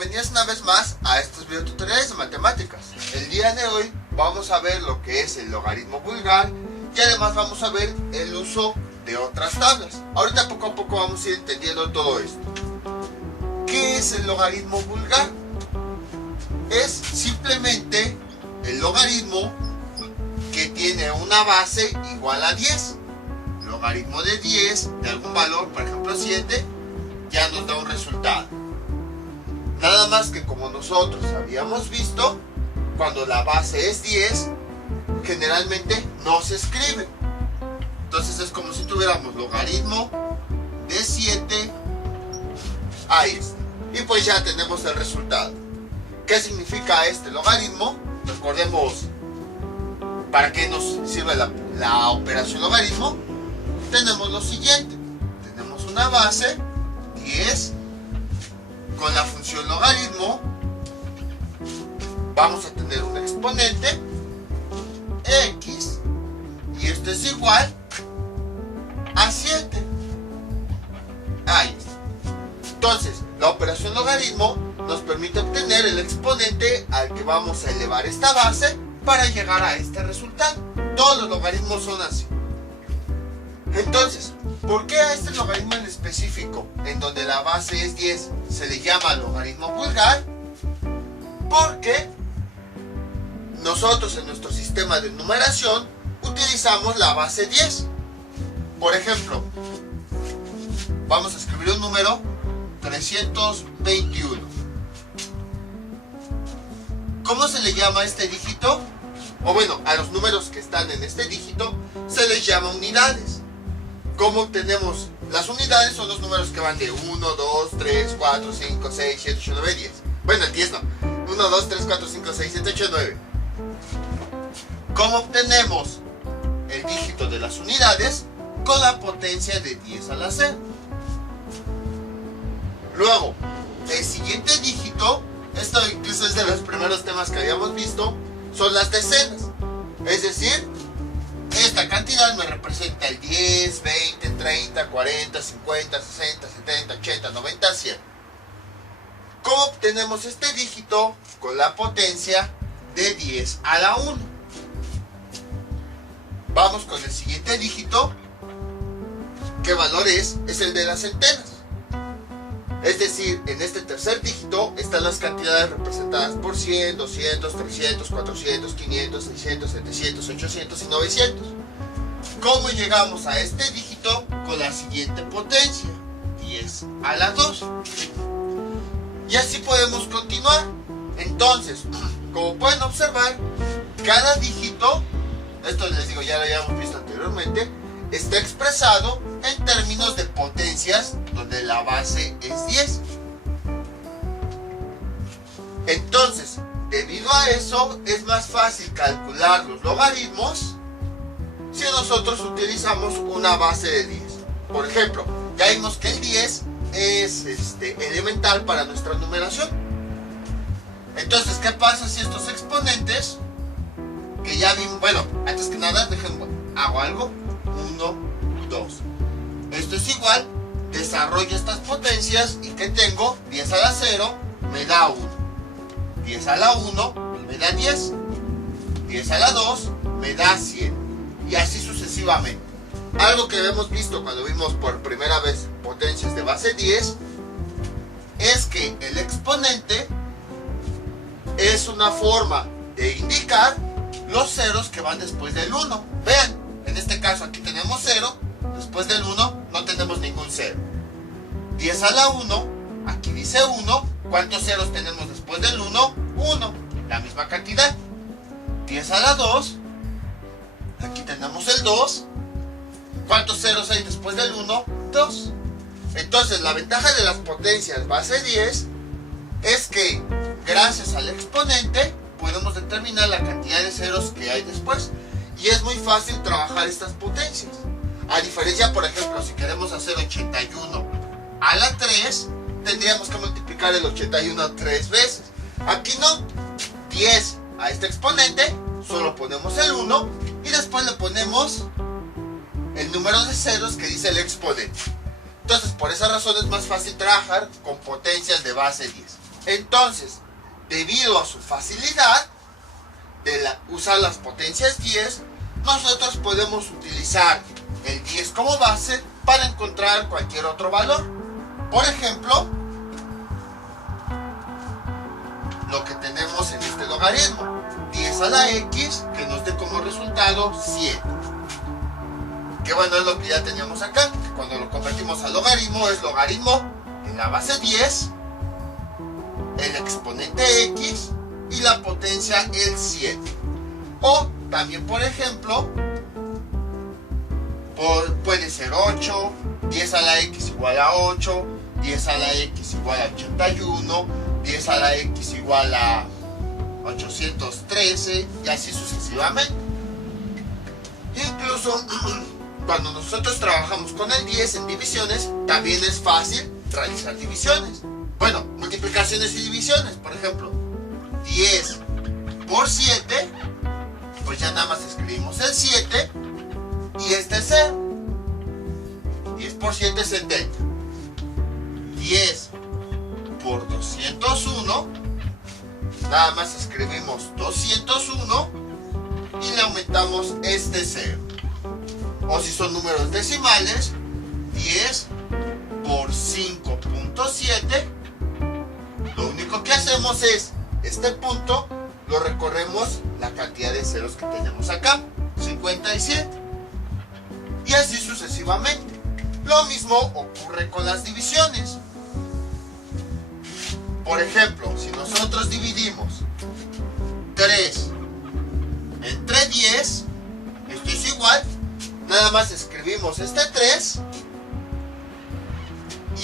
bienvenidos una vez más a estos videotutoriales de matemáticas. El día de hoy vamos a ver lo que es el logaritmo vulgar y además vamos a ver el uso de otras tablas. Ahorita poco a poco vamos a ir entendiendo todo esto. ¿Qué es el logaritmo vulgar? Es simplemente el logaritmo que tiene una base igual a 10. Logaritmo de 10 de algún valor, por ejemplo 7, ya nos da un resultado. Nada más que como nosotros habíamos visto, cuando la base es 10, generalmente no se escribe. Entonces es como si tuviéramos logaritmo de 7 ahí está. Y pues ya tenemos el resultado. ¿Qué significa este logaritmo? Recordemos para qué nos sirve la operación logaritmo. Tenemos lo siguiente. Tenemos una base 10 con la función logaritmo. Vamos a tener un exponente x y esto es igual a 7. Ahí está. Entonces, la operación logaritmo nos permite obtener el exponente al que vamos a elevar esta base para llegar a este resultado. Todos los logaritmos son así. Entonces, ¿por qué a este logaritmo en específico, en donde la base es 10, se le llama logaritmo vulgar? Porque nosotros en nuestro sistema de numeración utilizamos la base 10. Por ejemplo, vamos a escribir un número 321. ¿Cómo se le llama a este dígito? O bueno, a los números que están en este dígito se les llama unidades. ¿Cómo obtenemos las unidades? Son los números que van de 1, 2, 3, 4, 5, 6, 7, 8, 9, 10. Bueno, el 10 no. 1, 2, 3, 4, 5, 6, 7, 8, 9. ¿Cómo obtenemos el dígito de las unidades? Con la potencia de 10 a la 0. Luego, el siguiente dígito, esto incluso es de los primeros temas que habíamos visto, son las decenas. Es decir, esta cantidad me representa el 10, 20, 30, 40, 50, 60, 70, 80, 90, 100. ¿Cómo obtenemos este dígito? Con la potencia de 10 a la 1. Vamos con el siguiente dígito. ¿Qué valor es? Es el de las centenas. Es decir, en este tercer dígito están las cantidades representadas por 100, 200, 300, 400, 500, 600, 700, 800 y 900. ¿Cómo llegamos a este dígito? Con la siguiente potencia, 10 a la 2. Y así podemos continuar. Entonces, como pueden observar, cada dígito, esto les digo, ya lo habíamos visto anteriormente, está expresado en términos de potencias donde la base es 10. Entonces, debido a eso, es más fácil calcular los logaritmos si nosotros utilizamos una base de 10. Por ejemplo, ya vimos que el 10 es elemental para nuestra numeración. Entonces, ¿qué pasa si estos exponentes, que ya vimos, bueno, antes que nada, hago algo, 1, 2. Esto es igual, desarrollo estas potencias y que tengo 10 a la 0 me da 1. 10 a la 1 me da 10. 10 a la 2 me da 100. Y así sucesivamente. Algo que hemos visto cuando vimos por primera vez potencias de base 10 es que el exponente es una forma de indicar los ceros que van después del 1. Vean, en este caso aquí tenemos 0, después del 1 no tenemos ningún 0. 10 a la 1, aquí dice 1, ¿cuántos ceros tenemos después del 1? 1, la misma cantidad. 10 a la 2, aquí tenemos el 2, ¿cuántos ceros hay después del 1? 2. Entonces la ventaja de las potencias base 10 es que gracias al exponente podemos determinar la cantidad de ceros que hay después. Y es muy fácil trabajar estas potencias. A diferencia, por ejemplo, si queremos hacer 81 a la 3, tendríamos que multiplicar el 81 3 veces. Aquí no. 10 a este exponente, solo ponemos el 1 y después le ponemos el número de ceros que dice el exponente. Entonces, por esa razón es más fácil trabajar con potencias de base 10. Entonces, debido a su facilidad de usar las potencias 10, nosotros podemos utilizar el 10 como base para encontrar cualquier otro valor. Por ejemplo, lo que tenemos en este logaritmo, 10 a la x, que nos dé como resultado 7. Que bueno, es lo que ya teníamos acá, que cuando lo convertimos al logaritmo es logaritmo de la base 10, el exponente x y la potencia el 7. O también, por ejemplo, puede ser 8, 10 a la x igual a 8, 10 a la x igual a 81, 10 a la x igual a 813 y así sucesivamente. Incluso cuando nosotros trabajamos con el 10 en divisiones, también es fácil realizar divisiones. Bueno, multiplicaciones y divisiones, por ejemplo, 10 por 7, pues ya nada más escribimos el 7 y este es 0. 10 por 7 es 70. 10 por 201, nada más escribimos 201 y le aumentamos este 0. O si son números decimales, 10 por 5.7, lo único que hacemos es, este punto lo recorremos la cantidad de ceros que tenemos acá, 57. Y así sucesivamente. Lo mismo ocurre con las divisiones. Por ejemplo, si nosotros dividimos 3 entre 10, esto es igual, nada más escribimos este 3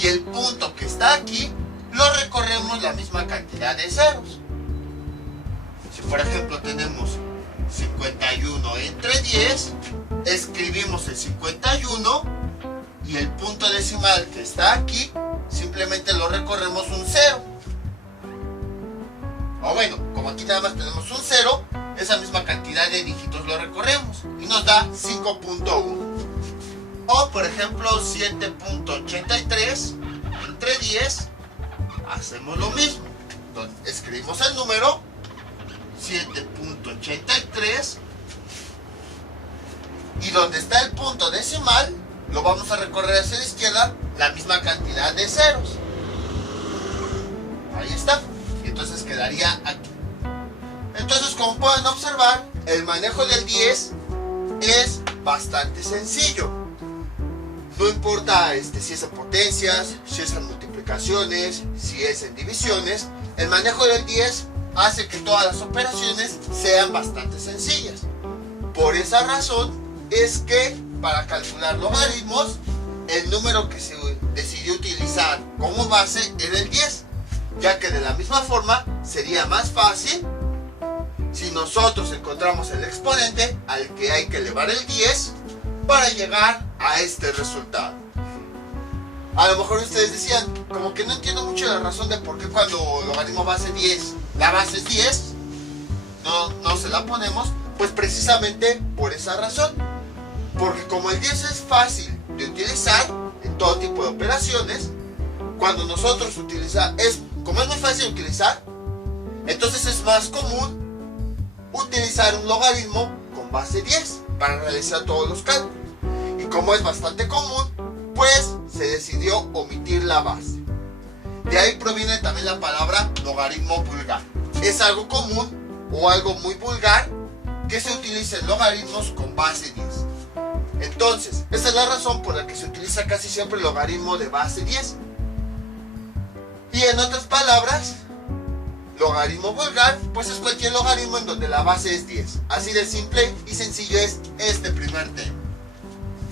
y el punto que está aquí lo recorremos la misma cantidad de ceros. Si por ejemplo tenemos 51 entre 10, escribimos el 51 y el punto decimal que está aquí simplemente lo recorremos un 0. O bueno, como aquí nada más tenemos un 0, esa misma cantidad de dígitos lo recorremos y nos da 5.1. O por ejemplo 7.83 entre 10, hacemos lo mismo. Entonces escribimos el número 7.83 y donde está el punto decimal lo vamos a recorrer hacia la izquierda la misma cantidad de ceros. Ahí está. Y entonces quedaría aquí. Entonces, como pueden observar, el manejo del 10 es bastante sencillo. No importa si es en potencias, si es en multiplicaciones, si es en divisiones, el manejo del 10 hace que todas las operaciones sean bastante sencillas. Por esa razón es que para calcular logaritmos, el número que se decidió utilizar como base era el 10, ya que de la misma forma sería más fácil si nosotros encontramos el exponente al que hay que elevar el 10 para llegar a este resultado. A lo mejor ustedes decían, como que no entiendo mucho la razón de por qué cuando logaritmo base 10, la base es 10, no se la ponemos, pues precisamente por esa razón. Porque como el 10 es fácil de utilizar en todo tipo de operaciones, cuando nosotros como es muy fácil de utilizar, entonces es más común utilizar un logaritmo con base 10 para realizar todos los cálculos. Y como es bastante común, pues se decidió omitir la base. De ahí proviene también la palabra logaritmo vulgar. Es algo común o algo muy vulgar que se utilicen logaritmos con base 10. Entonces, esa es la razón por la que se utiliza casi siempre el logaritmo de base 10. Y en otras palabras, logaritmo vulgar, pues es cualquier logaritmo en donde la base es 10. Así de simple y sencillo es este primer tema.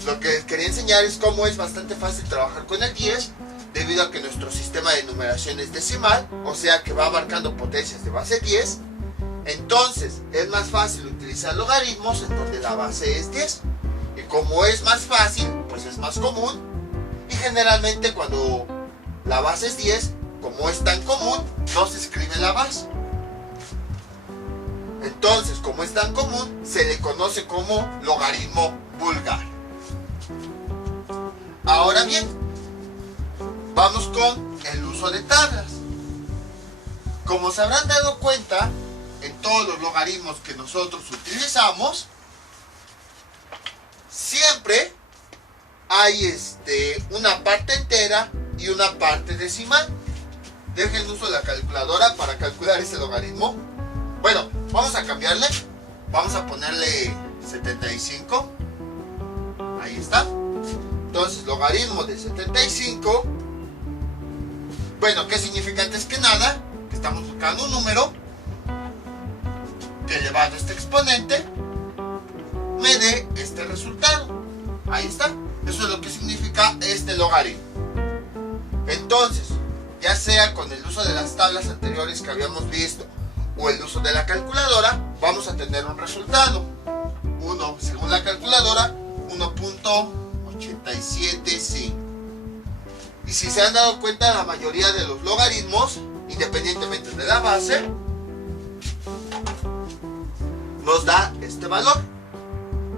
Lo que les quería enseñar es cómo es bastante fácil trabajar con el 10, debido a que nuestro sistema de numeración es decimal, o sea que va abarcando potencias de base 10. Entonces, es más fácil utilizar logaritmos en donde la base es 10. Y como es más fácil, pues es más común. Y generalmente cuando la base es 10, como es tan común, no se escribe la base. Entonces, como es tan común, se le conoce como logaritmo vulgar. Ahora bien, vamos con el uso de tablas. Como se habrán dado cuenta, en todos los logaritmos que nosotros utilizamos, siempre hay una parte entera y una parte decimal. Dejen uso la calculadora para calcular ese logaritmo. Bueno, vamos a cambiarle. Vamos a ponerle 75. Ahí está. Entonces, logaritmo de 75. Bueno, ¿qué significa antes que nada? Que estamos buscando un número que elevado a este exponente me dé este resultado. Ahí está. Eso es lo que significa este logaritmo. Entonces, ya sea con el uso de las tablas anteriores que habíamos visto o el uso de la calculadora, vamos a tener un resultado. Según la calculadora, 1.875. Y si se han dado cuenta, la mayoría de los logaritmos, independientemente de la base, nos da este valor.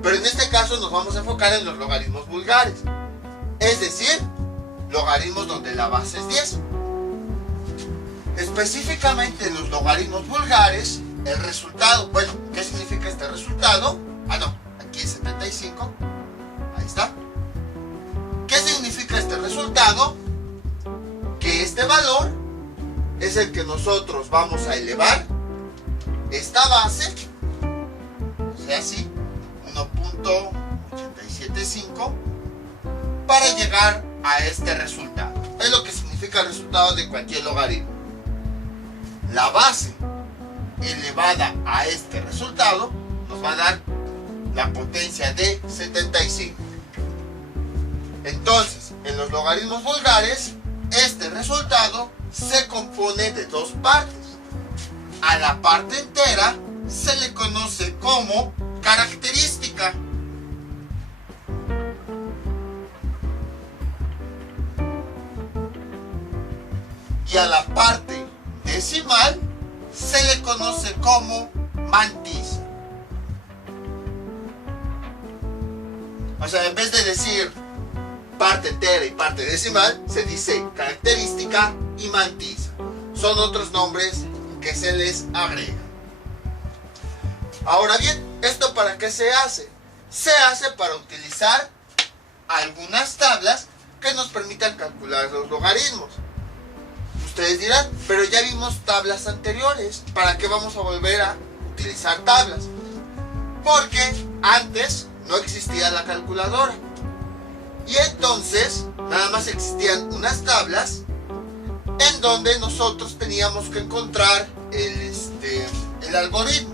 Pero en este caso nos vamos a enfocar en los logaritmos vulgares, es decir, logaritmos donde la base es 10. Específicamente en los logaritmos vulgares, el resultado, bueno, ¿qué significa este resultado? Aquí es 75, ahí está. ¿Qué significa este resultado? Que este valor es el que nosotros vamos a elevar esta base, o sea, así, 1.875, para llegar a este resultado. Es lo que significa el resultado de cualquier logaritmo. La base elevada a este resultado nos va a dar la potencia de 75. Entonces, en los logaritmos vulgares, este resultado se compone de dos partes. A la parte entera se le conoce como característica. Y a la parte decimal se le conoce como mantisa. O sea, en vez de decir parte entera y parte decimal, se dice característica y mantisa. Son otros nombres que se les agrega. Ahora bien, ¿esto para qué se hace? Se hace para utilizar algunas tablas que nos permitan calcular los logaritmos. Ustedes dirán, pero ya vimos tablas anteriores, ¿para qué vamos a volver a utilizar tablas? Porque antes no existía la calculadora. Y entonces, nada más existían unas tablas en donde nosotros teníamos que encontrar el algoritmo.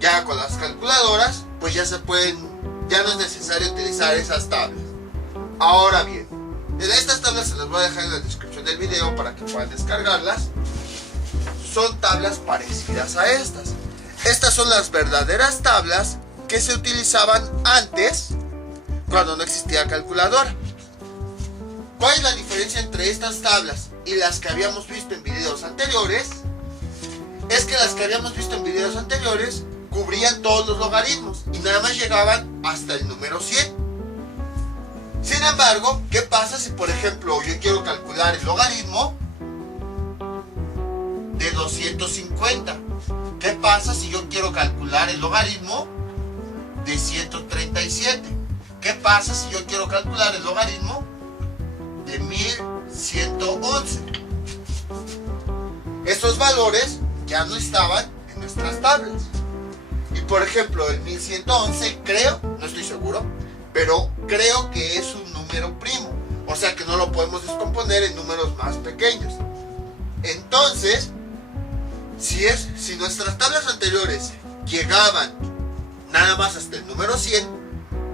Ya con las calculadoras, pues ya no es necesario utilizar esas tablas. Ahora bien, estas tablas se las voy a dejar en la descripción del video para que puedan descargarlas. Son tablas parecidas a estas. Estas son las verdaderas tablas que se utilizaban antes, cuando no existía calculadora. ¿Cuál es la diferencia entre estas tablas y las que habíamos visto en videos anteriores? Es que las que habíamos visto en videos anteriores cubrían todos los logaritmos y nada más llegaban hasta el número 100. Sin embargo, ¿qué pasa si, por ejemplo, yo quiero calcular el logaritmo de 250? ¿Qué pasa si yo quiero calcular el logaritmo de 137? ¿Qué pasa si yo quiero calcular el logaritmo de 1111? Estos valores ya no estaban en nuestras tablas. Y por ejemplo, el 1111, creo, no estoy seguro, pero creo que es un número primo. O sea que no lo podemos descomponer en números más pequeños. Entonces, si nuestras tablas anteriores llegaban nada más hasta el número 100,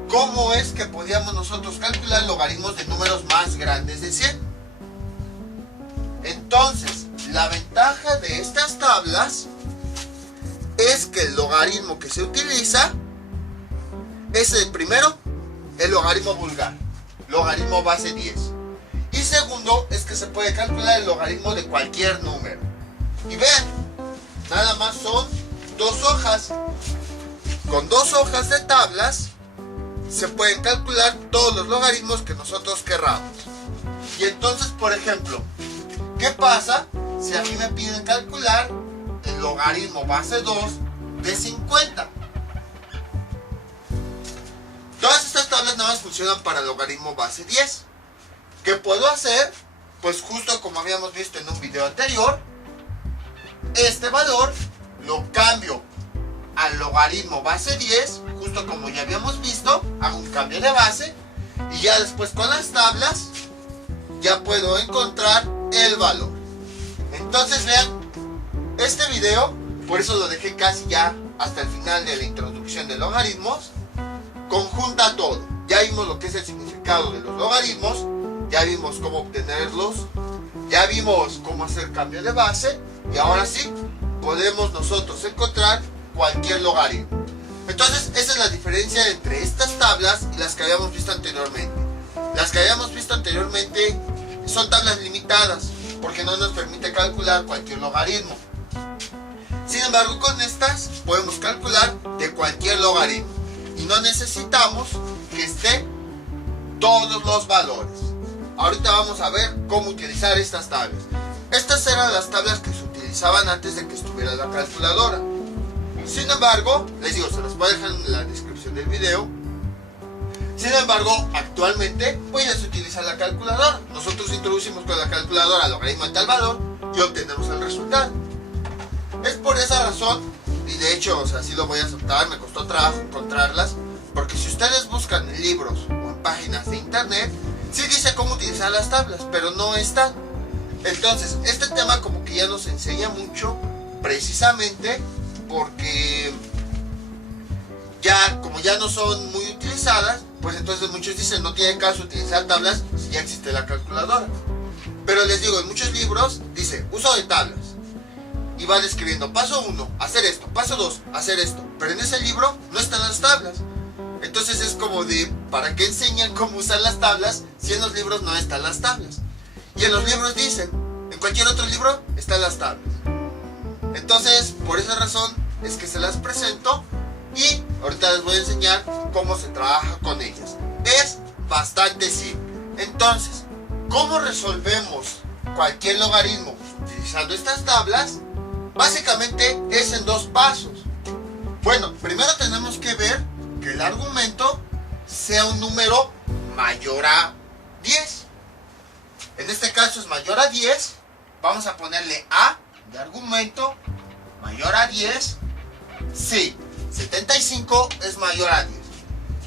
¿cómo es que podíamos nosotros calcular logaritmos de números más grandes de 100? Entonces, la ventaja de estas tablas es que el logaritmo que se utiliza es el primero, el logaritmo vulgar, logaritmo base 10. Y segundo, es que se puede calcular el logaritmo de cualquier número. Y vean, nada más son dos hojas. Con dos hojas de tablas se pueden calcular todos los logaritmos que nosotros querramos. Y entonces, por ejemplo, ¿qué pasa si a mí me piden calcular el logaritmo base 2 de 50? Todas estas tablas nada más funcionan para el logaritmo base 10. ¿Qué puedo hacer? Pues justo como habíamos visto en un video anterior, este valor lo cambio al logaritmo base 10, justo como ya habíamos visto, hago un cambio de base y ya después con las tablas ya puedo encontrar el valor. Entonces vean, este video, por eso lo dejé casi ya hasta el final de la introducción de logaritmos, conjunta todo. Ya vimos lo que es el significado de los logaritmos, ya vimos cómo obtenerlos, ya vimos cómo hacer cambio de base y ahora sí podemos nosotros encontrar cualquier logaritmo. Entonces esa es la diferencia entre estas tablas y las que habíamos visto anteriormente. Las que habíamos visto anteriormente son tablas limitadas porque no nos permite calcular cualquier logaritmo. Sin embargo, con estas podemos calcular de cualquier logaritmo y no necesitamos que esté todos los valores. Ahorita vamos a ver cómo utilizar estas tablas. Estas eran las tablas que se utilizaban antes de que estuviera la calculadora. Sin embargo, les digo, se las voy a dejar en la descripción del video. Sin embargo, actualmente pues ya se utiliza la calculadora. Nosotros introducimos con la calculadora el logaritmo de tal valor y obtenemos el resultado. Es por esa razón, y de hecho, o sea, sí lo voy a aceptar, me costó trabajo encontrarlas, porque si ustedes buscan en libros o en páginas de internet, sí dice cómo utilizar las tablas, pero no están. Entonces, este tema como que ya nos enseña mucho, precisamente porque ya, como ya no son muy utilizadas, pues entonces muchos dicen no tiene caso utilizar tablas si ya existe la calculadora. Pero les digo, en muchos libros dice uso de tablas y va describiendo paso 1, hacer esto, paso 2, hacer esto, pero en ese libro no están las tablas. Entonces es como de, ¿para qué enseñan cómo usar las tablas si en los libros no están las tablas? Y en los libros dicen, en cualquier otro libro están las tablas. Entonces, por esa razón es que se las presento y ahorita les voy a enseñar cómo se trabaja con ellas. Es bastante simple. Entonces, ¿cómo resolvemos cualquier logaritmo utilizando estas tablas? Básicamente es en dos pasos. Bueno, primero tenemos que ver que el argumento sea un número mayor a 10. En este caso es mayor a 10. Vamos a ponerle A de argumento mayor a 10. Sí, 75 es mayor a 10.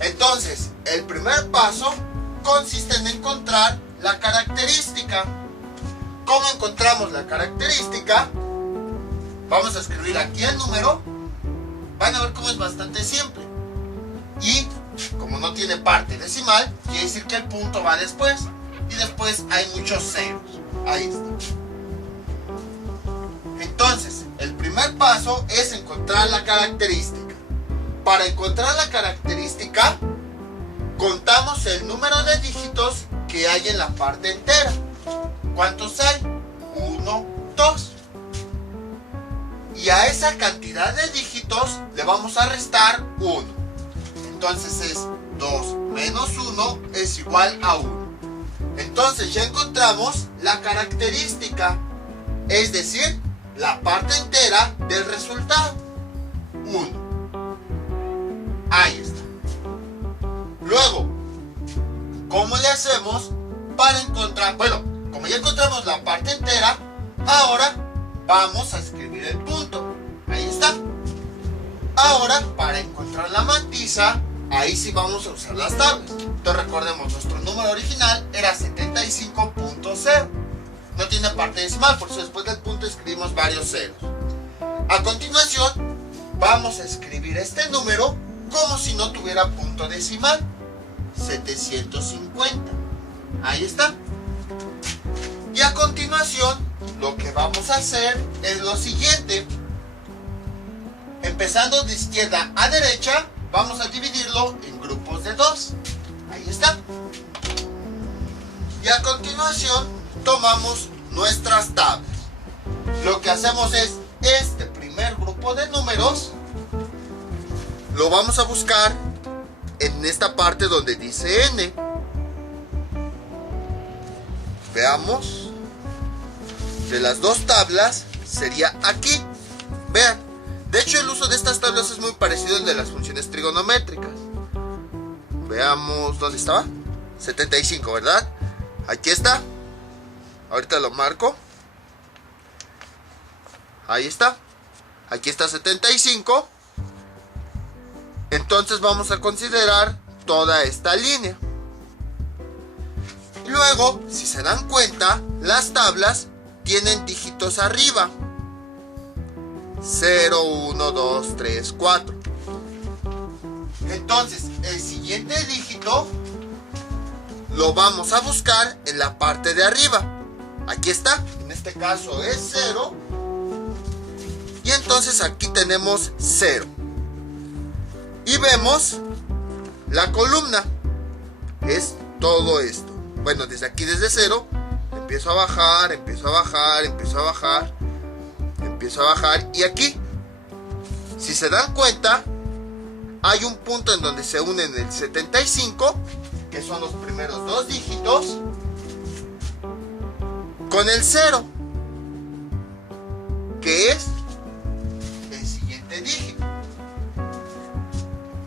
Entonces, el primer paso consiste en encontrar la característica. ¿Cómo encontramos la característica? Vamos a escribir aquí el número. Van a ver cómo es bastante simple. Y como no tiene parte decimal, quiere decir que el punto va después. Y después hay muchos ceros. Ahí está. Entonces, el primer paso es encontrar la característica. Para encontrar la característica, contamos el número de dígitos que hay en la parte entera. ¿Cuántos hay? 1, 2. Y a esa cantidad de dígitos le vamos a restar 1. Entonces es 2 menos 1 es igual a 1. Entonces ya encontramos la característica, es decir, la parte entera del resultado. 1. Ahí está. Luego, ¿cómo le hacemos para encontrar? Bueno, como ya encontramos la parte entera, ahora vamos a escribir el punto. Ahí está. Ahora, para encontrar la matiza, ahí sí vamos a usar las tablas. Entonces recordemos, nuestro número original era 75.0. No tiene parte decimal, por eso después del punto escribimos varios ceros. A continuación, vamos a escribir este número como si no tuviera punto decimal. 750. Ahí está. Y a continuación, lo que vamos a hacer es lo siguiente. Empezando de izquierda a derecha, vamos a dividirlo en grupos de 2. Ahí está. Y a continuación, tomamos nuestras tablas. Lo que hacemos es, este primer grupo de números, lo vamos a buscar en esta parte donde dice N. Veamos. de las dos tablas sería aquí. Vean, de hecho el uso de estas tablas es muy parecido al de las funciones trigonométricas. Veamos, ¿dónde estaba? 75, ¿verdad? Aquí está. Ahorita lo marco. Ahí está. Aquí está 75. Entonces vamos a considerar toda esta línea. Luego, si se dan cuenta, las tablas tienen dígitos arriba. 0, 1, 2, 3, 4. Entonces, el siguiente dígito lo vamos a buscar en la parte de arriba. Aquí está. En este caso es 0. Y entonces aquí tenemos 0. Y vemos la columna. Es todo esto. Bueno, desde aquí, desde 0, empiezo a bajar, empiezo a bajar, empiezo a bajar, empiezo a bajar. Y aquí, si se dan cuenta, hay un punto en donde se unen el 75, que son los primeros dos dígitos, con el 0, que es el siguiente dígito.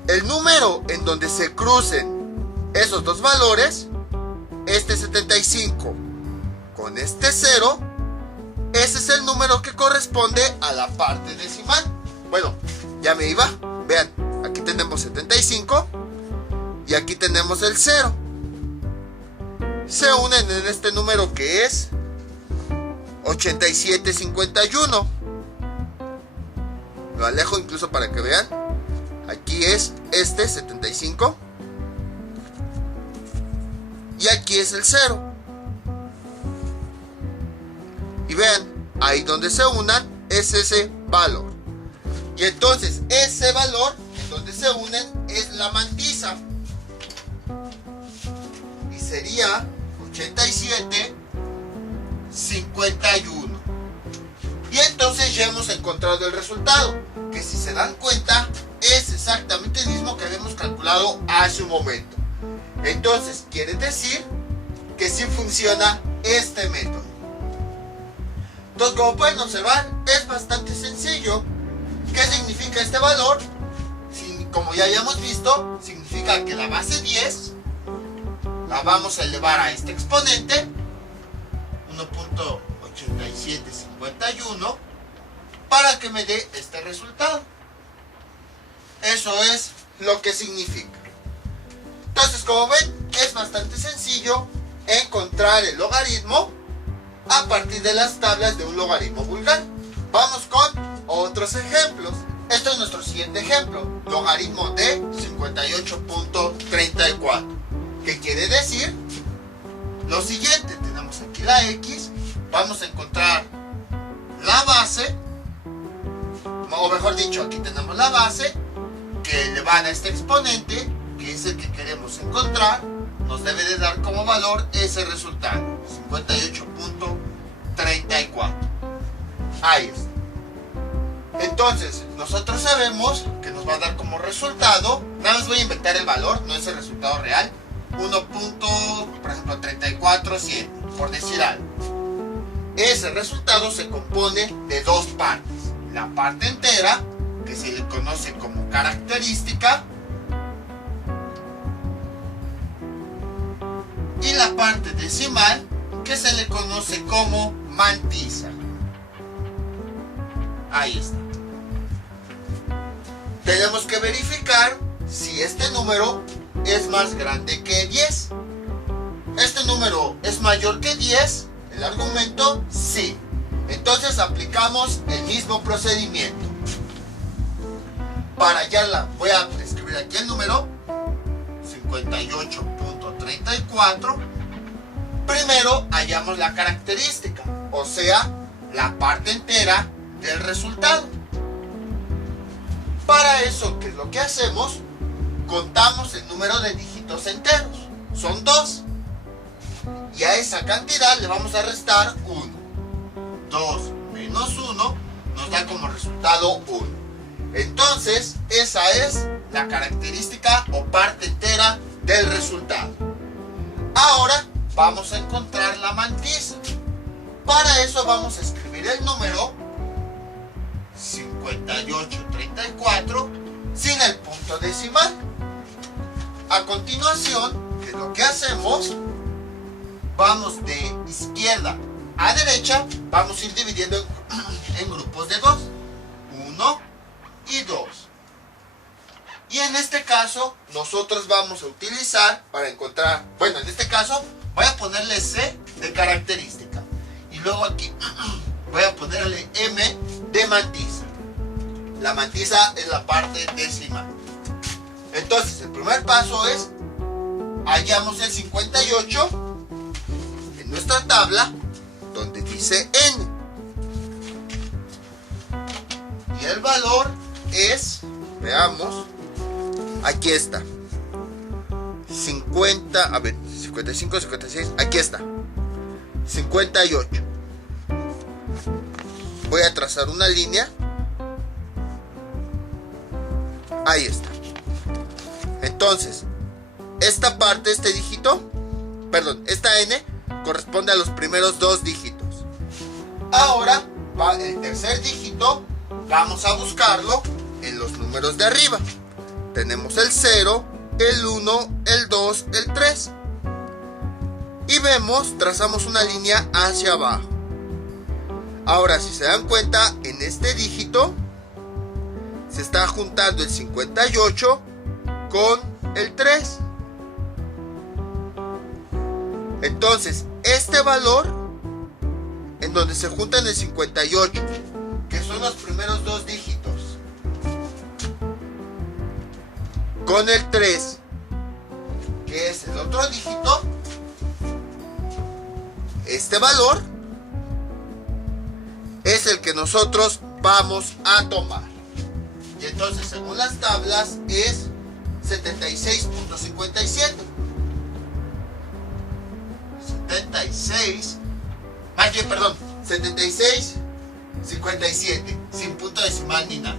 El número en donde se crucen esos dos valores, este 75 con este 0, ese es el número que corresponde a la parte decimal. Bueno, ya me iba. Vean, aquí tenemos 75 y aquí tenemos el 0. Se unen en este número que es 8751. Lo alejo incluso para que vean. Aquí es este 75 y aquí es el 0. Y vean, ahí donde se unan es ese valor. Y entonces ese valor en donde se unen es la mantisa. Y sería 8751. Y entonces ya hemos encontrado el resultado, que si se dan cuenta es exactamente el mismo que habíamos calculado hace un momento. Entonces quiere decir que sí funciona este método. Entonces, como pueden observar, es bastante sencillo. ¿Qué significa este valor? Como ya hayamos visto, significa que la base 10 la vamos a elevar a este exponente 1.8751 para que me dé este resultado. Eso es lo que significa. Entonces, como ven, es bastante sencillo encontrar el logaritmo a partir de las tablas de un logaritmo vulgar. Vamos con otros ejemplos. Este es nuestro siguiente ejemplo. Logaritmo de 58.34. ¿Qué quiere decir? Lo siguiente, tenemos aquí la X. Vamos a encontrar la base. O mejor dicho, aquí tenemos la base que le van a este exponente, que es el que queremos encontrar. Nos debe de dar como valor ese resultado, 58.34. Ahí está. Entonces, nosotros sabemos que nos va a dar como resultado, nada más voy a inventar el valor, no es el resultado real, 1.34.7, por decir algo. Ese resultado se compone de dos partes. La parte entera, que se le conoce como característica, y la parte decimal, que se le conoce como mantisa. Ahí está. Tenemos que verificar si este número es más grande que 10. ¿Este número es mayor que 10? El argumento, sí. Entonces aplicamos el mismo procedimiento. Para hallarla, voy a escribir aquí el número 58.34. Primero hallamos la característica, o sea, la parte entera del resultado. Para eso, ¿qué es lo que hacemos? Contamos el número de dígitos enteros. Son 2. Y a esa cantidad le vamos a restar 1. 2 menos 1 nos da como resultado 1. Entonces, esa es la característica o parte entera del resultado. Ahora vamos a encontrar la mantisa. Para eso vamos a escribir el número 5834 sin el punto decimal. A continuación, ¿qué es lo que hacemos? Vamos de izquierda a derecha, vamos a ir dividiendo en grupos de 2. 1 y 2. Y en este caso, nosotros vamos a utilizar para encontrar, bueno, en este caso, voy a ponerle C de característica. Y luego aquí voy a ponerle M de mantisa. La mantisa es la parte decimal. Entonces, el primer paso es, hallamos el 58 en nuestra tabla, donde dice N. Y el valor es, veamos, aquí está. 55, 56, aquí está. 58. Voy a trazar una línea. Ahí está. Entonces, esta parte, este dígito, perdón, esta N corresponde a los primeros 2 dígitos. Ahora, va el tercer dígito, vamos a buscarlo en los números de arriba. Tenemos el 0, el 1, el 2, el 3. Y vemos, trazamos una línea hacia abajo. Ahora, si se dan cuenta, en este dígito se está juntando el 58 con el 3. Entonces, este valor, en donde se juntan el 58, que son los primeros 2 dígitos, con el 3, que es el otro dígito, este valor es el que nosotros vamos a tomar. Y entonces, según las tablas, es 76.57. 76.57, sin punto decimal ni nada.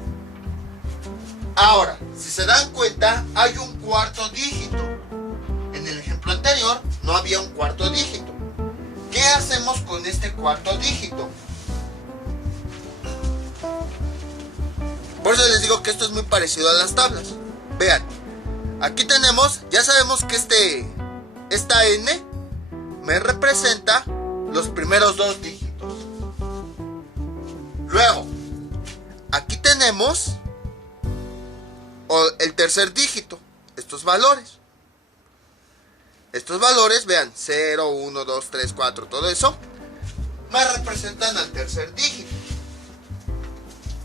Ahora, si se dan cuenta, hay un cuarto dígito. En el ejemplo anterior no había un cuarto dígito. ¿Qué hacemos con este cuarto dígito? Por eso les digo que esto es muy parecido a las tablas. Vean, aquí tenemos, ya sabemos que esta N me representa los primeros 2 dígitos. Luego, aquí tenemos el tercer dígito, estos valores. Estos valores, vean, 0, 1, 2, 3, 4, todo eso, me representan al tercer dígito.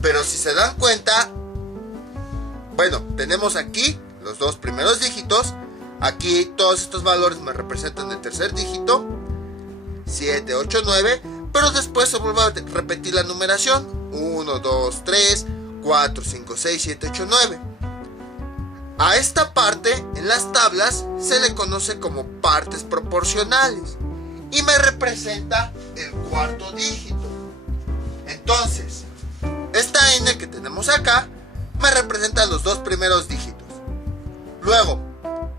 Pero si se dan cuenta, bueno, tenemos aquí los 2 primeros dígitos. Aquí todos estos valores me representan el tercer dígito, 7, 8, 9, pero después se vuelve a repetir la numeración, 1, 2, 3, 4, 5, 6, 7, 8, 9. A esta parte, en las tablas, se le conoce como partes proporcionales y me representa el cuarto dígito. Entonces, esta N que tenemos acá me representa los 2 primeros dígitos. Luego,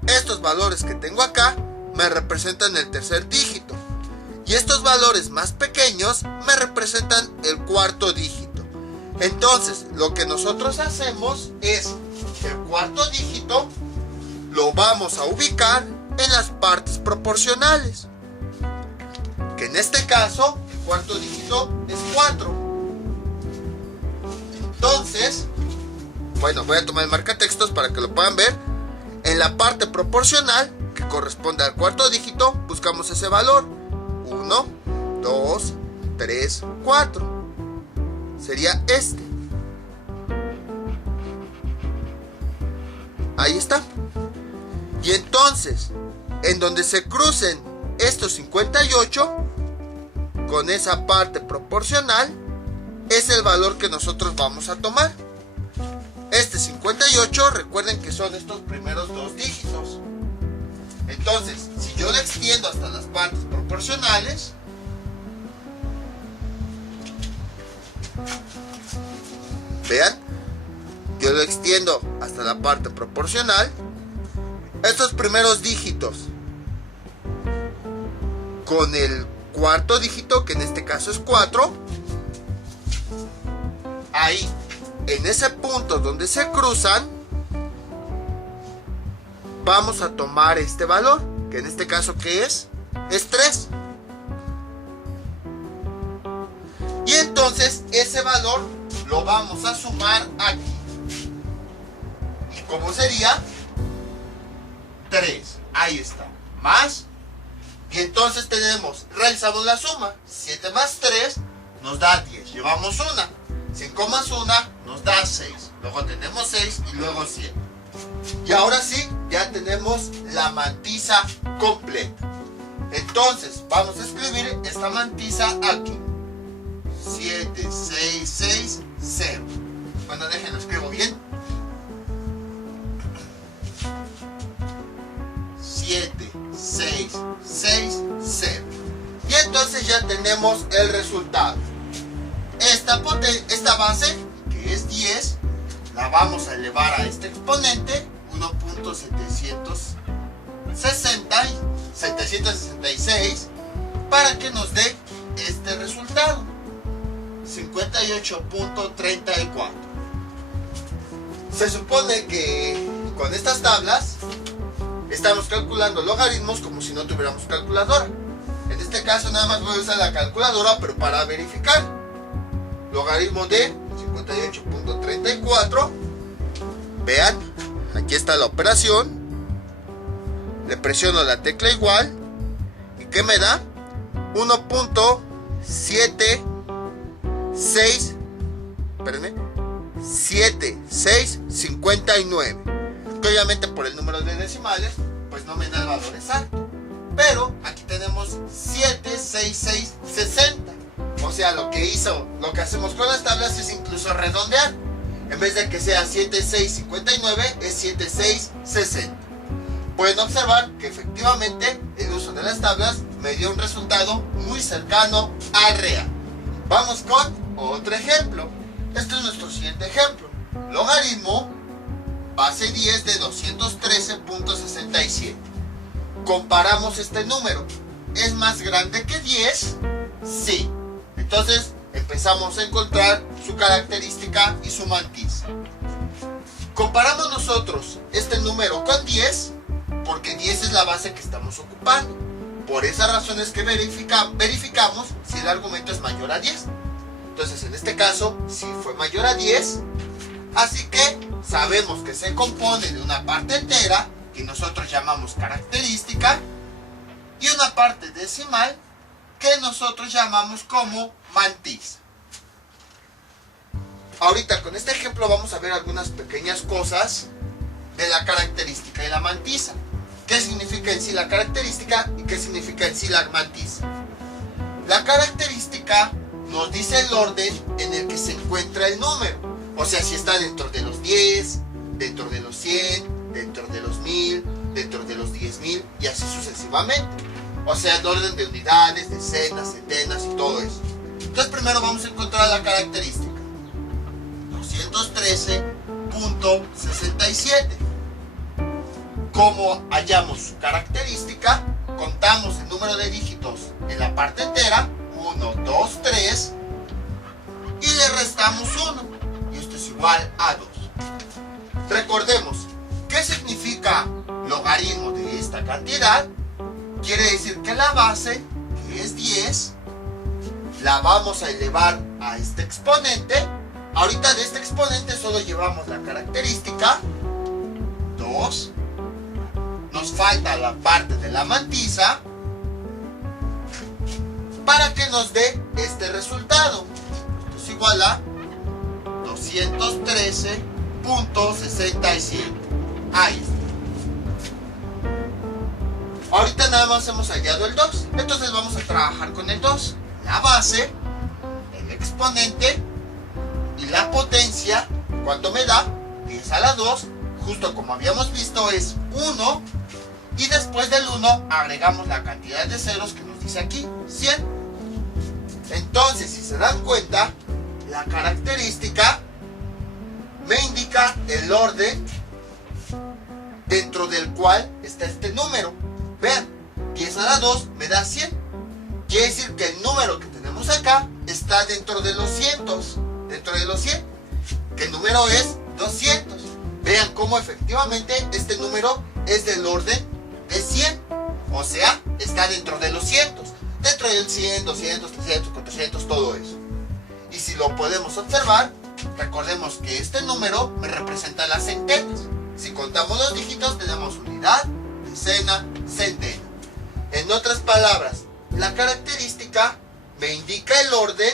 estos valores que tengo acá me representan el tercer dígito. Y estos valores más pequeños me representan el cuarto dígito. Entonces, lo que nosotros hacemos es el cuarto dígito lo vamos a ubicar en las partes proporcionales. Que en este caso, el cuarto dígito es 4. Entonces, bueno, voy a tomar el marcatextos para que lo puedan ver. En la parte proporcional, que corresponde al cuarto dígito, buscamos ese valor. 1, 2, 3, 4. Sería este. Ahí está. Y entonces, en donde se crucen estos 58 con esa parte proporcional, es el valor que nosotros vamos a tomar. Este 58, recuerden que son estos primeros 2 dígitos. Entonces, si yo lo extiendo hasta las partes proporcionales, vean, yo lo extiendo hasta la parte proporcional, estos primeros dígitos con el cuarto dígito, que en este caso es 4. Ahí, en ese punto donde se cruzan, vamos a tomar este valor, que en este caso, ¿qué es? Es 3. Y entonces ese valor lo vamos a sumar aquí. ¿Y cómo sería? 3. Ahí está. Más. Y entonces realizamos la suma. 7 más 3 nos da 10. Llevamos 1. 5 más 1 nos da 6. Luego tenemos 6 y luego 7. Y ahora sí, ya tenemos la mantisa completa. Entonces, vamos a escribir esta mantisa aquí. 7, 6, 6, 0. Bueno, déjenlo, escribo bien. 7, 6, 6, 0. Y entonces ya tenemos el resultado. Esta base, que es 10, la vamos a elevar a este exponente, 1.766, para que nos dé este resultado, 58.34. Se supone que con estas tablas estamos calculando logaritmos como si no tuviéramos calculadora. En este caso nada más voy a usar la calculadora, pero para verificar. Logaritmo de 58.34. Vean, aquí está la operación. Le presiono la tecla igual. ¿Y qué me da? 7659. Que obviamente por el número de decimales, pues no me da el valor exacto. Pero aquí tenemos 76660. O sea, lo que hacemos con las tablas es incluso redondear. En vez de que sea 7659, es 7660. Pueden observar que efectivamente el uso de las tablas me dio un resultado muy cercano al real. Vamos con otro ejemplo. Este es nuestro siguiente ejemplo. Logaritmo base 10 de 213.67. Comparamos este número. ¿Es más grande que 10? Sí. Entonces empezamos a encontrar su característica y su mantisa. Comparamos nosotros este número con 10, porque 10 es la base que estamos ocupando. Por esa razón es que verificamos si el argumento es mayor a 10. Entonces en este caso sí fue mayor a 10. Así que sabemos que se compone de una parte entera, que nosotros llamamos característica, y una parte decimal, que nosotros llamamos como mantisa. Ahorita con este ejemplo vamos a ver algunas pequeñas cosas de la característica y la mantisa. ¿Qué significa en sí la característica y qué significa en sí la mantisa? La característica nos dice el orden en el que se encuentra el número. O sea, si está dentro de los 10, dentro de los 100, dentro de los 1000, dentro de los 10.000 y así sucesivamente. O sea, el orden de unidades, decenas, centenas y todo eso. Entonces primero vamos a encontrar la característica. 213.67. ¿Cómo hallamos su característica? Contamos el número de dígitos en la parte entera, 1, 2, 3, y le restamos 1. Y esto es igual a 2. Recordemos, ¿qué significa logaritmo de esta cantidad? Quiere decir que la base, que es 10, la vamos a elevar a este exponente. Ahorita de este exponente solo llevamos la característica, 2. Nos falta la parte de la mantisa para que nos dé este resultado. Esto es igual a 213.67. Ahí está. Ahorita nada más hemos hallado el 2. Entonces vamos a trabajar con el 2. La base, el exponente y la potencia. ¿Cuánto me da? 10 a la 2. Justo como habíamos visto es 1. Y después del 1 agregamos la cantidad de ceros que nos dice aquí, 100. Entonces, si se dan cuenta, la característica me indica el orden dentro del cual está este número. Vean, 10 a la 2 me da 100. Quiere decir que el número que tenemos acá está dentro de los cientos, dentro de los 100, que el número es 200. Vean cómo efectivamente este número es del orden de 100, o sea, está dentro de los cientos, dentro del 100, 200, 300, 400, todo eso. Y si lo podemos observar, recordemos que este número me representa las centenas. Si contamos los dígitos, tenemos unidad, decena, centena. En otras palabras, la característica me indica el orden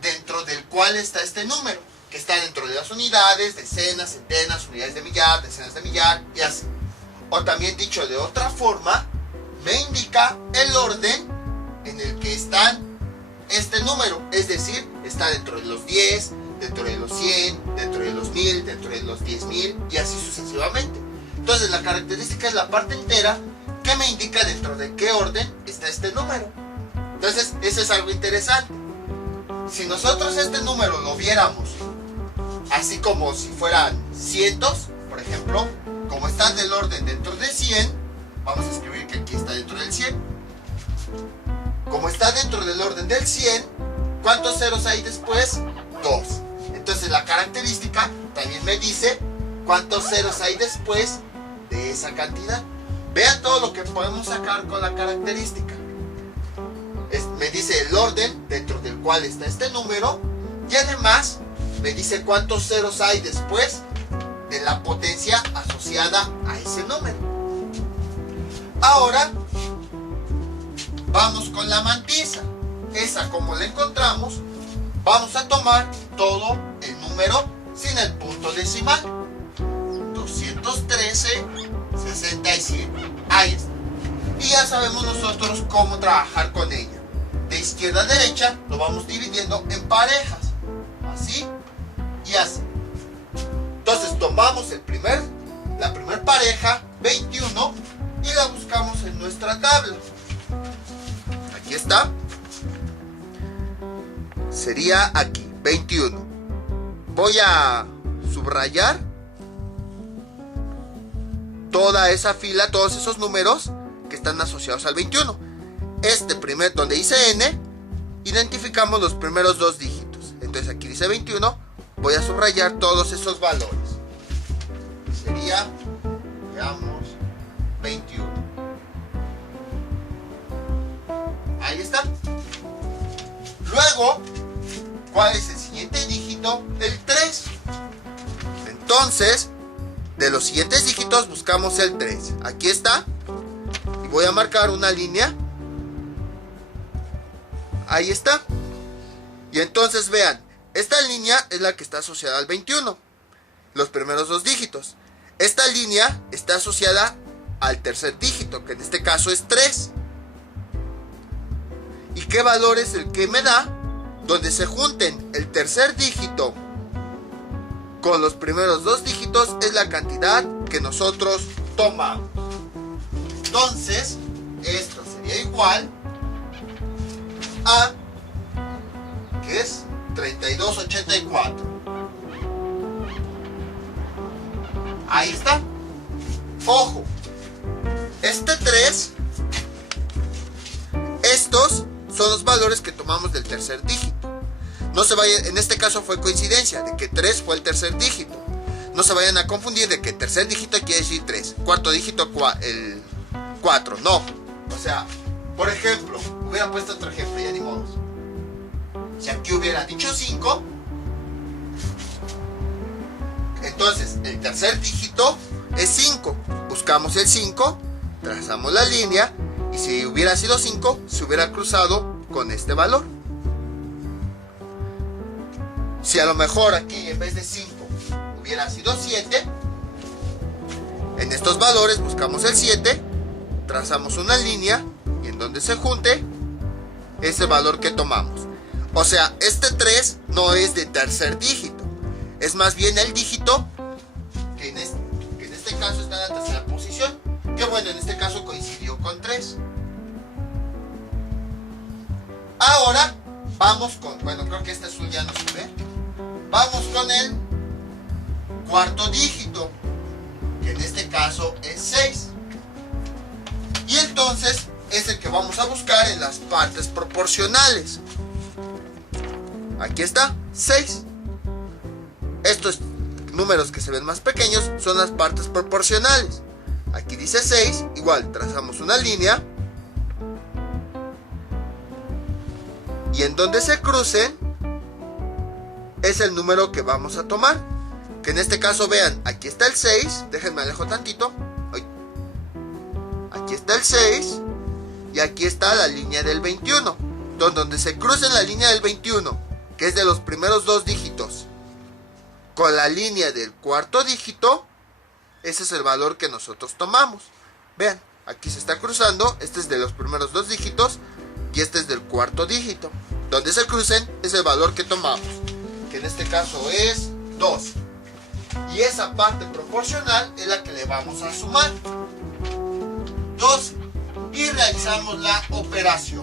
dentro del cual está este número, que está dentro de las unidades, decenas, centenas, unidades de millar, decenas de millar y así. O también dicho de otra forma, me indica el orden en el que está este número, es decir, está dentro de los 10, dentro de los 100, dentro de los 1000, dentro de los 10.000 y así sucesivamente. Entonces la característica es la parte entera que me indica dentro de qué orden está este número. Entonces eso es algo interesante. Si nosotros este número lo viéramos así como si fueran cientos, por ejemplo, como está del orden dentro de 100, vamos a escribir que aquí está dentro del 100. Como está dentro del orden del 100, ¿cuántos ceros hay después? 2. Entonces la característica también me dice cuántos ceros hay después de esa cantidad. Vean todo lo que podemos sacar con la característica. Me dice el orden dentro del cual está este número y además me dice cuántos ceros hay después de la potencia asociada a ese número. Ahora vamos con la mantisa. Esa, como la encontramos, vamos a tomar todo el número sin el punto decimal. 213,67. Ahí está. Y ya sabemos nosotros cómo trabajar con ella. De izquierda a derecha lo vamos dividiendo en parejas. Así y así. Entonces tomamos la primer pareja, 21, y la buscamos en nuestra tabla. Aquí está. Sería aquí, 21. Voy a subrayar toda esa fila, todos esos números que están asociados al 21. Donde dice N, identificamos los primeros dos dígitos. Entonces aquí dice 21, voy a subrayar todos esos valores. Sería, veamos, 21. Ahí está. Luego, ¿cuál es el siguiente dígito? El 3. Entonces, de los siguientes dígitos buscamos el 3. Aquí está. Y voy a marcar una línea. Ahí está. Y entonces vean, esta línea es la que está asociada al 21. Los primeros dos dígitos. Esta línea está asociada al tercer dígito, que en este caso es 3. ¿Y qué valor es el que me da? Donde se junten el tercer dígito con los primeros dos dígitos es la cantidad que nosotros tomamos. Entonces, esto sería igual a, que es 32,84. Ahí está. Ojo, este 3, estos son los valores que tomamos del tercer dígito. No se vayan, en este caso fue coincidencia de que 3 fue el tercer dígito. No se vayan a confundir de que tercer dígito quiere decir 3, cuarto dígito el 4, no. O sea, por ejemplo, hubiera puesto otro ejemplo, ya ni modo. Si aquí hubiera dicho 5, entonces el tercer dígito es 5. Buscamos el 5, trazamos la línea y si hubiera sido 5, se hubiera cruzado con este valor. Si a lo mejor aquí en vez de 5 hubiera sido 7, en estos valores buscamos el 7, trazamos una línea y en donde se junte ese valor que tomamos. O sea, este 3 no es de tercer dígito, es más bien el dígito que en este caso está en la tercera posición, que bueno, en este caso coincidió con 3. Ahora vamos con, bueno, creo que este azul ya no se ve. Vamos con el cuarto dígito, que en este caso es 6. Y entonces es el que vamos a buscar en las partes proporcionales. Aquí está, 6. Estos números que se ven más pequeños son las partes proporcionales. Aquí dice 6, igual trazamos una línea. Y en donde se crucen es el número que vamos a tomar. Que en este caso, vean, aquí está el 6. Déjenme alejo tantito. Aquí está el 6. Y aquí está la línea del 21. Donde se cruce la línea del 21, que es de los primeros dos dígitos, con la línea del cuarto dígito, ese es el valor que nosotros tomamos. Vean, aquí se está cruzando. Este es de los primeros dos dígitos y este es del cuarto dígito. Donde se crucen es el valor que tomamos, que en este caso es 2. Y esa parte proporcional es la que le vamos a sumar, 12. Y realizamos la operación.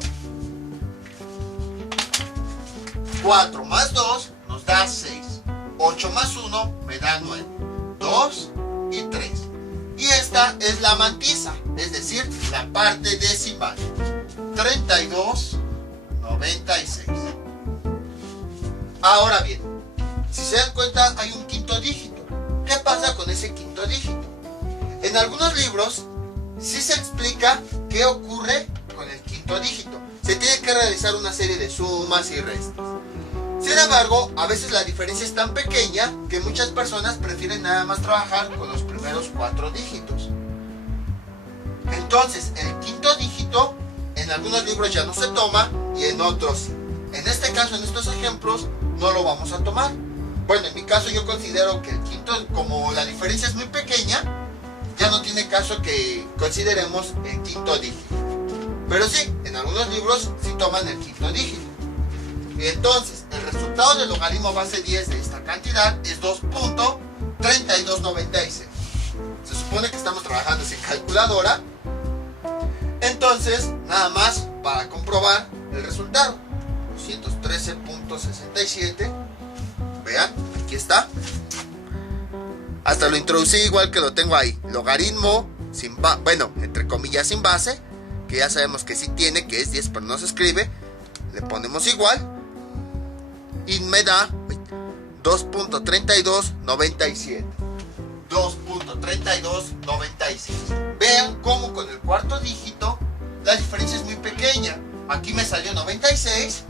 4 más 2 nos da 6. 8 más 1 me da 9. 2 y 3. Y esta es la mantisa, es decir, la parte decimal. 32,96. Ahora bien, si se dan cuenta, hay un quinto dígito. ¿Qué pasa con ese quinto dígito? En algunos libros sí se explica qué ocurre con el quinto dígito. Se tiene que realizar una serie de sumas y restas. Sin embargo, a veces la diferencia es tan pequeña que muchas personas prefieren nada más trabajar con los primeros 4 dígitos. Entonces, el quinto dígito en algunos libros ya no se toma y en otros sí. En este caso, en estos ejemplos, no lo vamos a tomar. Bueno, en mi caso yo considero que el quinto, como la diferencia es muy pequeña, ya no tiene caso que consideremos el quinto dígito. Pero sí, en algunos libros sí toman el quinto dígito. Entonces, el resultado del logaritmo base 10 de esta cantidad es 2.3296. Se supone que estamos trabajando sin calculadora. Entonces, nada más para comprobar el resultado. 213.67. Vean, aquí está. Hasta lo introducí igual que lo tengo ahí. Logaritmo sin base, bueno, entre comillas sin base, que ya sabemos que sí tiene, que es 10, pero no se escribe. Le ponemos igual y me da 2.3297. 2.3296. Vean cómo con el cuarto dígito la diferencia es muy pequeña. Aquí me salió 96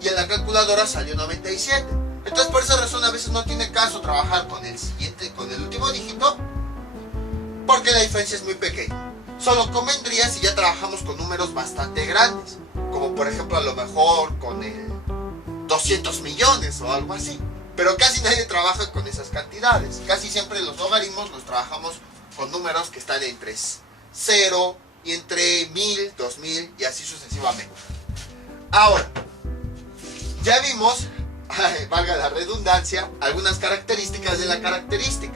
y en la calculadora salió 97. Entonces, por esa razón a veces no tiene caso trabajar con el siguiente, con el último dígito, porque la diferencia es muy pequeña. Solo convendría si ya trabajamos con números bastante grandes, como por ejemplo a lo mejor con el 200 millones o algo así. Pero casi nadie trabaja con esas cantidades. Casi siempre los logaritmos los trabajamos con números que están entre 0 y entre 1000, 2000 y así sucesivamente. Ahora, ya vimos, valga la redundancia, algunas características de la característica.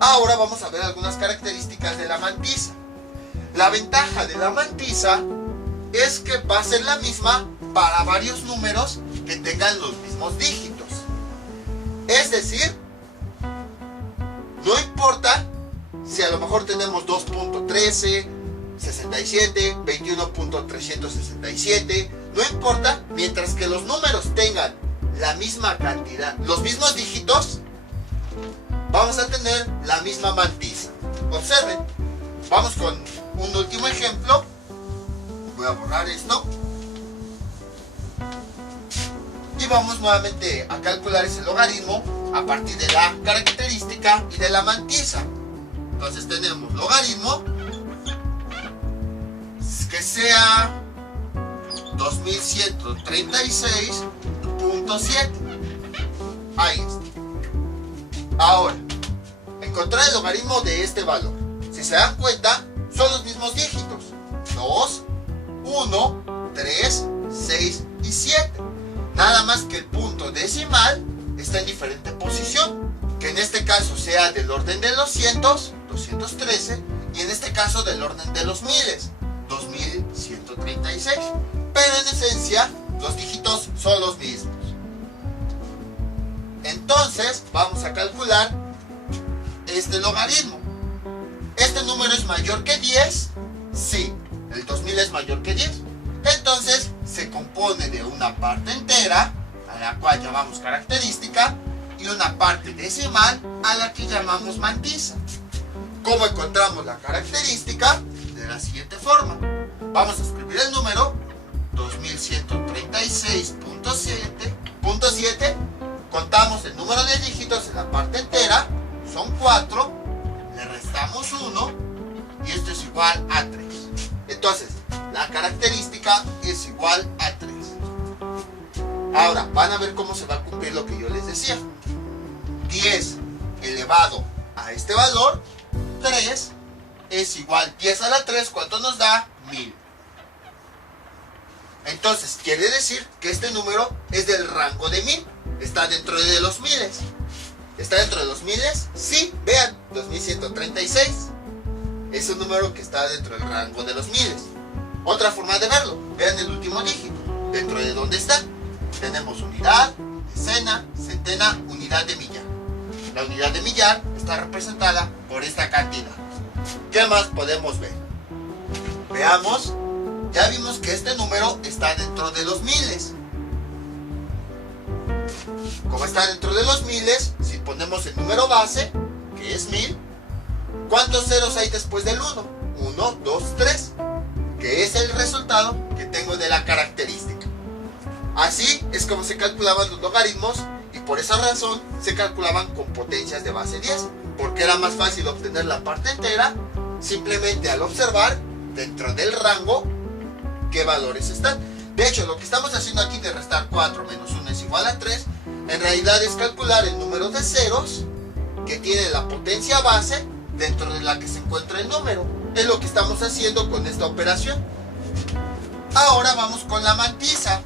Ahora vamos a ver algunas características de la mantisa. La ventaja de la mantisa es que va a ser la misma para varios números que tengan los mismos dígitos. Es decir, no importa si a lo mejor tenemos 2.13, 67, 21.367, no importa, mientras que los números tengan la misma cantidad, los mismos dígitos, vamos a tener la misma mantisa. Observen, vamos con un último ejemplo. Voy a borrar esto. Y vamos nuevamente a calcular ese logaritmo a partir de la característica y de la mantisa. Entonces tenemos logaritmo que sea 2136.7. Ahí está. Ahora, encontrar el logaritmo de este valor. Si se dan cuenta, son los mismos dígitos. 2, 1, 3, 6 y 7. Nada más que el punto decimal está en diferente posición. Que en este caso sea del orden de los cientos, 213. Y en este caso del orden de los miles, 2136. Pero en esencia, los dígitos son los mismos. Entonces, vamos a calcular este logaritmo. ¿Este número es mayor que 10? Sí. El 2000 es mayor que 10. Entonces se compone de una parte entera, a la cual llamamos característica, y una parte decimal, a la que llamamos mantisa. ¿Cómo encontramos la característica? De la siguiente forma. Vamos a escribir el número 2136.7. Contamos el número de dígitos en la parte entera, son 4, le restamos 1 y esto es igual a 3. Entonces, la característica es igual a 3. Ahora, van a ver cómo se va a cumplir lo que yo les decía. 10 elevado a este valor, 3 es igual. 10 a la 3, ¿cuánto nos da? 1000. Entonces, quiere decir que este número es del rango de 1000. Está dentro de los miles. ¿Está dentro de los miles? Sí, vean, 2136. Es un número que está dentro del rango de los miles. Otra forma de verlo, vean el último dígito. ¿Dentro de dónde está? Tenemos unidad, decena, centena, unidad de millar. La unidad de millar está representada por esta cantidad. ¿Qué más podemos ver? Veamos. Ya vimos que este número está dentro de los miles. Como está dentro de los miles, si ponemos el número base, que es 1000, ¿cuántos ceros hay después del 1? 1, 2, 3, que es el resultado que tengo de la característica. Así es como se calculaban los logaritmos y por esa razón se calculaban con potencias de base 10, porque era más fácil obtener la parte entera simplemente al observar dentro del rango qué valores están. De hecho, lo que estamos haciendo aquí de restar 4 menos 1 es igual a 3, en realidad es calcular el número de ceros que tiene la potencia base dentro de la que se encuentra el número. Es lo que estamos haciendo con esta operación. Ahora vamos con la mantisa.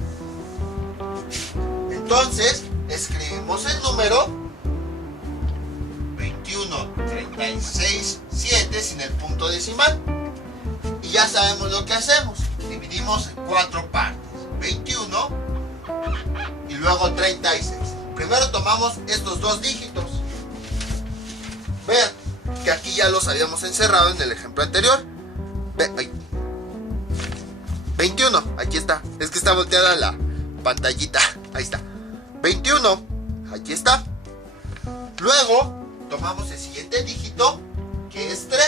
Entonces, escribimos el número 2136.7 sin el punto decimal. Y ya sabemos lo que hacemos. Dividimos en 4 partes. 21 y luego 36. Primero tomamos estos dos dígitos. Vean que aquí ya los habíamos encerrado en el ejemplo anterior. 21, aquí está. Es que está volteada la pantallita. Ahí está. 21, aquí está. Luego tomamos el siguiente dígito, que es 3.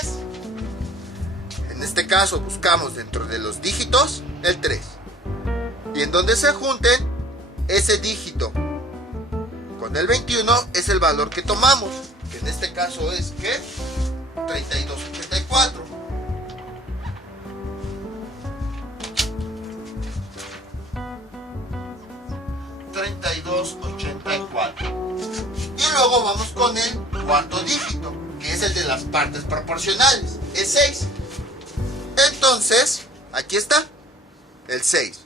En este caso buscamos dentro de los dígitos el 3. Y en donde se junten ese dígito con el 21 es el valor que tomamos, que en este caso es ¿qué? 3284. Y luego vamos con el cuarto dígito, que es el de las partes proporcionales, es 6. Entonces, aquí está el 6,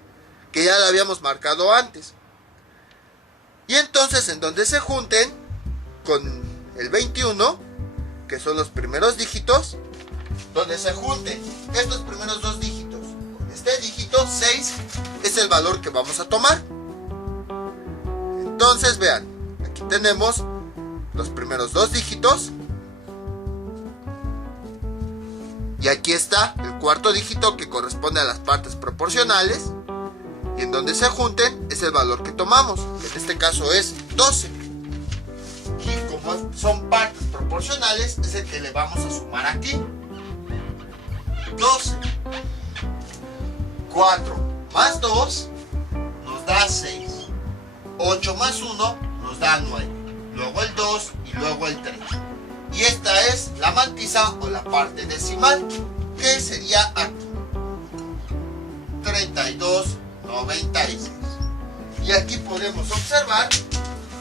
que ya lo habíamos marcado antes. Y entonces, en donde se junten con el 21, que son los primeros dígitos, donde se junten estos primeros dos dígitos con este dígito, 6, es el valor que vamos a tomar. Entonces, vean, aquí tenemos los primeros dos dígitos. Y aquí está el cuarto dígito que corresponde a las partes proporcionales. Y en donde se junten es el valor que tomamos, que en este caso es 12. Y como son partes proporcionales, es el que le vamos a sumar aquí. 12. 4 más 2 nos da 6. 8 más 1 nos da 9. Luego el 2 y luego el 3. Y esta es la mantisa o la parte decimal, que sería aquí. 3296. Y aquí podemos observar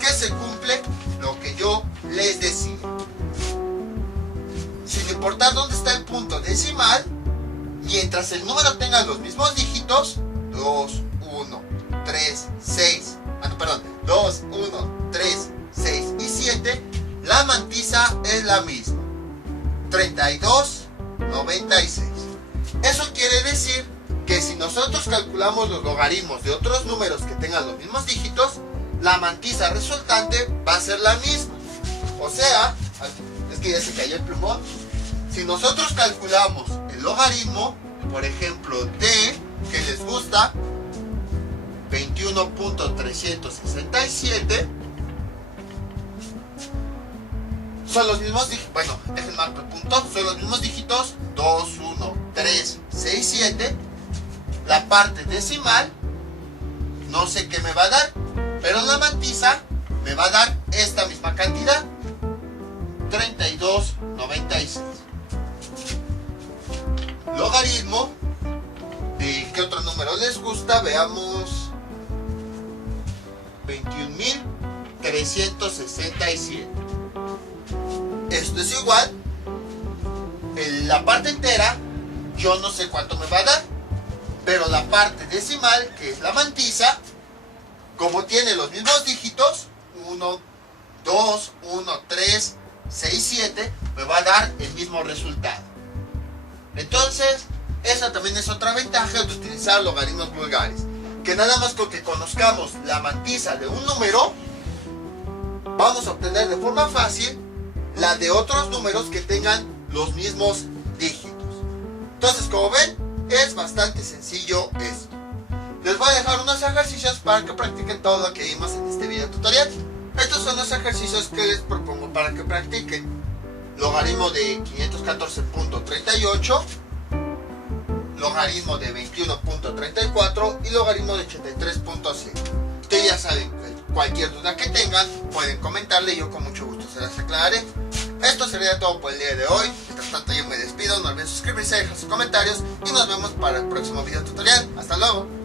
que se cumple lo que yo les decía. Sin importar dónde está el punto decimal, mientras el número tenga los mismos dígitos, 2, 1, 3, 6, 2, 1, 3, 6 y 7, la mantisa es la misma, 3296. Eso quiere decir que si nosotros calculamos los logaritmos de otros números que tengan los mismos dígitos, la mantisa resultante va a ser la misma. O sea, es que ya se cayó el plumón. Si nosotros calculamos el logaritmo, por ejemplo, de, que les gusta, 21.367, son los mismos dígitos, bueno, déjenme marcar el punto, son los mismos dígitos, 2, 1, 3, 6, 7, la parte decimal, no sé qué me va a dar, pero la mantisa me va a dar esta misma cantidad, 32.96. Logaritmo, ¿de qué otro número les gusta? Veamos, 21.367. Esto es igual, en la parte entera, yo no sé cuánto me va a dar, pero la parte decimal, que es la mantisa, como tiene los mismos dígitos, 1, 2, 1, 3, 6, 7, me va a dar el mismo resultado. Entonces, esa también es otra ventaja de utilizar logaritmos vulgares, que nada más con que conozcamos la mantisa de un número, vamos a obtener de forma fácil la de otros números que tengan los mismos dígitos. Entonces, como ven, es bastante sencillo esto. Les voy a dejar unos ejercicios para que practiquen todo lo que vimos en este video tutorial. Estos son los ejercicios que les propongo para que practiquen. Logaritmo de 514.38, logaritmo de 21.34 y logaritmo de 83.5. Ustedes ya saben, cualquier duda que tengan pueden comentarle y yo con mucho gusto se las aclararé. Esto sería todo por el día de hoy. Mientras tanto yo me despido, no olviden suscribirse, dejar sus comentarios y nos vemos para el próximo video tutorial. Hasta luego.